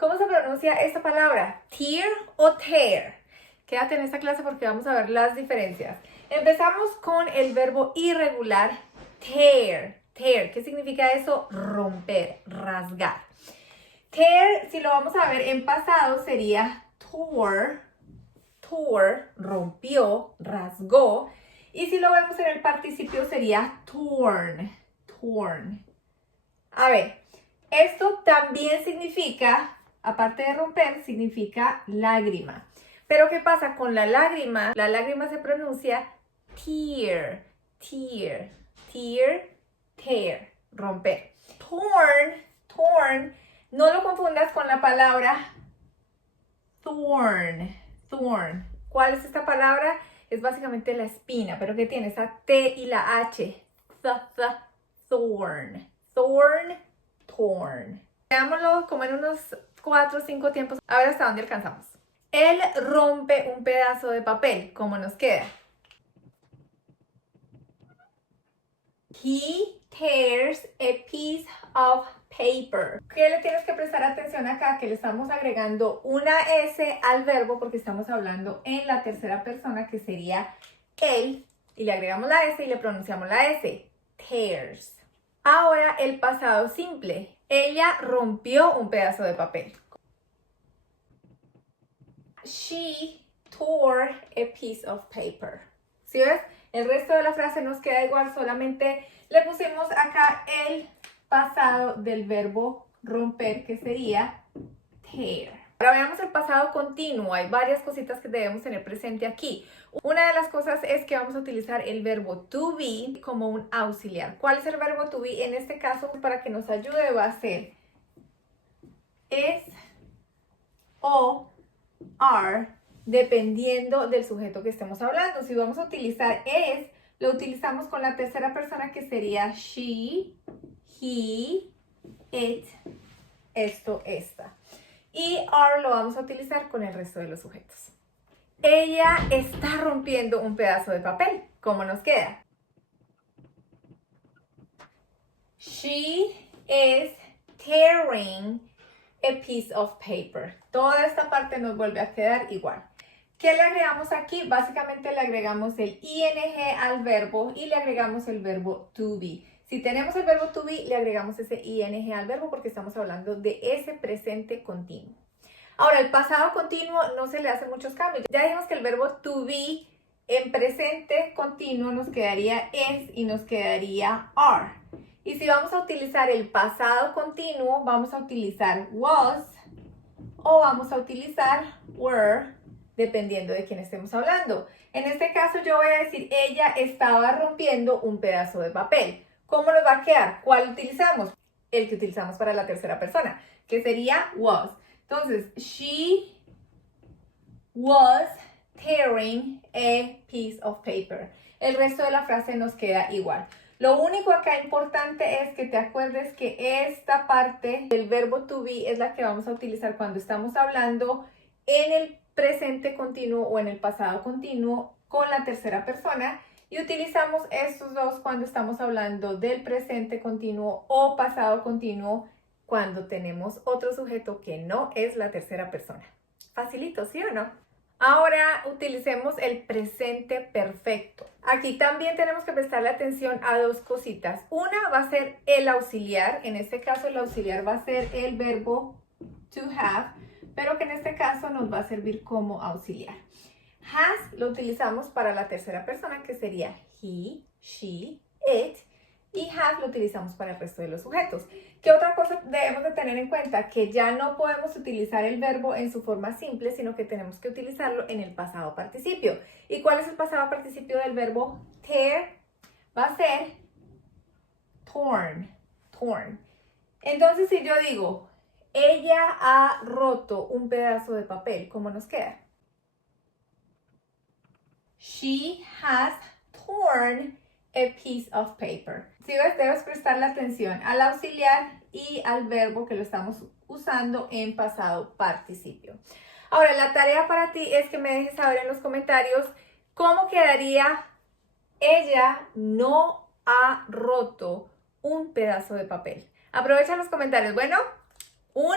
¿Cómo se pronuncia esta palabra? ¿Tear o tear? Quédate en esta clase porque vamos a ver las diferencias. Empezamos con el verbo irregular tear. Tear, ¿qué significa eso? Romper, rasgar. Tear, si lo vamos a ver en pasado, sería tore, rompió, rasgó. Y si lo vemos en el participio sería torn. A ver, esto también significa, aparte de romper, significa lágrima. Pero ¿qué pasa con la lágrima? La lágrima se pronuncia tear, romper. Torn, no lo confundas con la palabra thorn. ¿Cuál es esta palabra? Es básicamente la espina, pero ¿qué tiene? Esa T y la H. Thorn. Veámoslo como en unos 4 o 5 tiempos. A ver hasta dónde alcanzamos. Él rompe un pedazo de papel. ¿Cómo nos queda? He tears a piece of paper. ¿Qué le tienes que prestar atención acá? Que le estamos agregando una S al verbo porque estamos hablando en la tercera persona que sería él. Y le agregamos la S y le pronunciamos la S. Tears. Ahora el pasado simple. Ella rompió un pedazo de papel. She tore a piece of paper. ¿Sí ves? El resto de la frase nos queda igual, solamente le pusimos acá el pasado del verbo romper, que sería tear. Ahora veamos el pasado continuo. Hay varias cositas que debemos tener presente aquí. Una de las cosas es que vamos a utilizar el verbo to be como un auxiliar. ¿Cuál es el verbo to be? En este caso, para que nos ayude, va a ser is o are, dependiendo del sujeto que estemos hablando. Si vamos a utilizar es, lo utilizamos con la tercera persona que sería she, he, it, esto, esta. Y are lo vamos a utilizar con el resto de los sujetos. Ella está rompiendo un pedazo de papel. ¿Cómo nos queda? She is tearing a piece of paper. Toda esta parte nos vuelve a quedar igual. ¿Qué le agregamos aquí? Básicamente le agregamos el ing al verbo y le agregamos el verbo to be. Si tenemos el verbo to be, le agregamos ese ing al verbo porque estamos hablando de ese presente continuo. Ahora, el pasado continuo no se le hacen muchos cambios. Ya dijimos que el verbo to be en presente continuo nos quedaría is y nos quedaría are. Y si vamos a utilizar el pasado continuo, vamos a utilizar was o vamos a utilizar were, dependiendo de quién estemos hablando. En este caso yo voy a decir, ella estaba rompiendo un pedazo de papel. ¿Cómo nos va a quedar? ¿Cuál utilizamos? El que utilizamos para la tercera persona, que sería was. Entonces, she was tearing a piece of paper. El resto de la frase nos queda igual. Lo único acá importante es que te acuerdes que esta parte del verbo to be es la que vamos a utilizar cuando estamos hablando en el presente continuo o en el pasado continuo con la tercera persona, y utilizamos estos dos cuando estamos hablando del presente continuo o pasado continuo cuando tenemos otro sujeto que no es la tercera persona. Facilito, ¿sí o no? Ahora utilicemos el presente perfecto. Aquí también tenemos que prestarle atención a dos cositas. Una va a ser el auxiliar. En este caso el auxiliar va a ser el verbo to have, pero que en este caso nos va a servir como auxiliar. Has lo utilizamos para la tercera persona, que sería he, she, it. Y have lo utilizamos para el resto de los sujetos. ¿Qué otra cosa debemos de tener en cuenta? Que ya no podemos utilizar el verbo en su forma simple, sino que tenemos que utilizarlo en el pasado participio. ¿Y cuál es el pasado participio del verbo tear? Va a ser torn. Entonces, si yo digo, ella ha roto un pedazo de papel, ¿cómo nos queda? She has torn a piece of paper. Si ves, debes prestarle atención al auxiliar y al verbo que lo estamos usando en pasado participio. Ahora, la tarea para ti es que me dejes saber en los comentarios cómo quedaría ella no ha roto un pedazo de papel. Aprovecha los comentarios. Bueno, un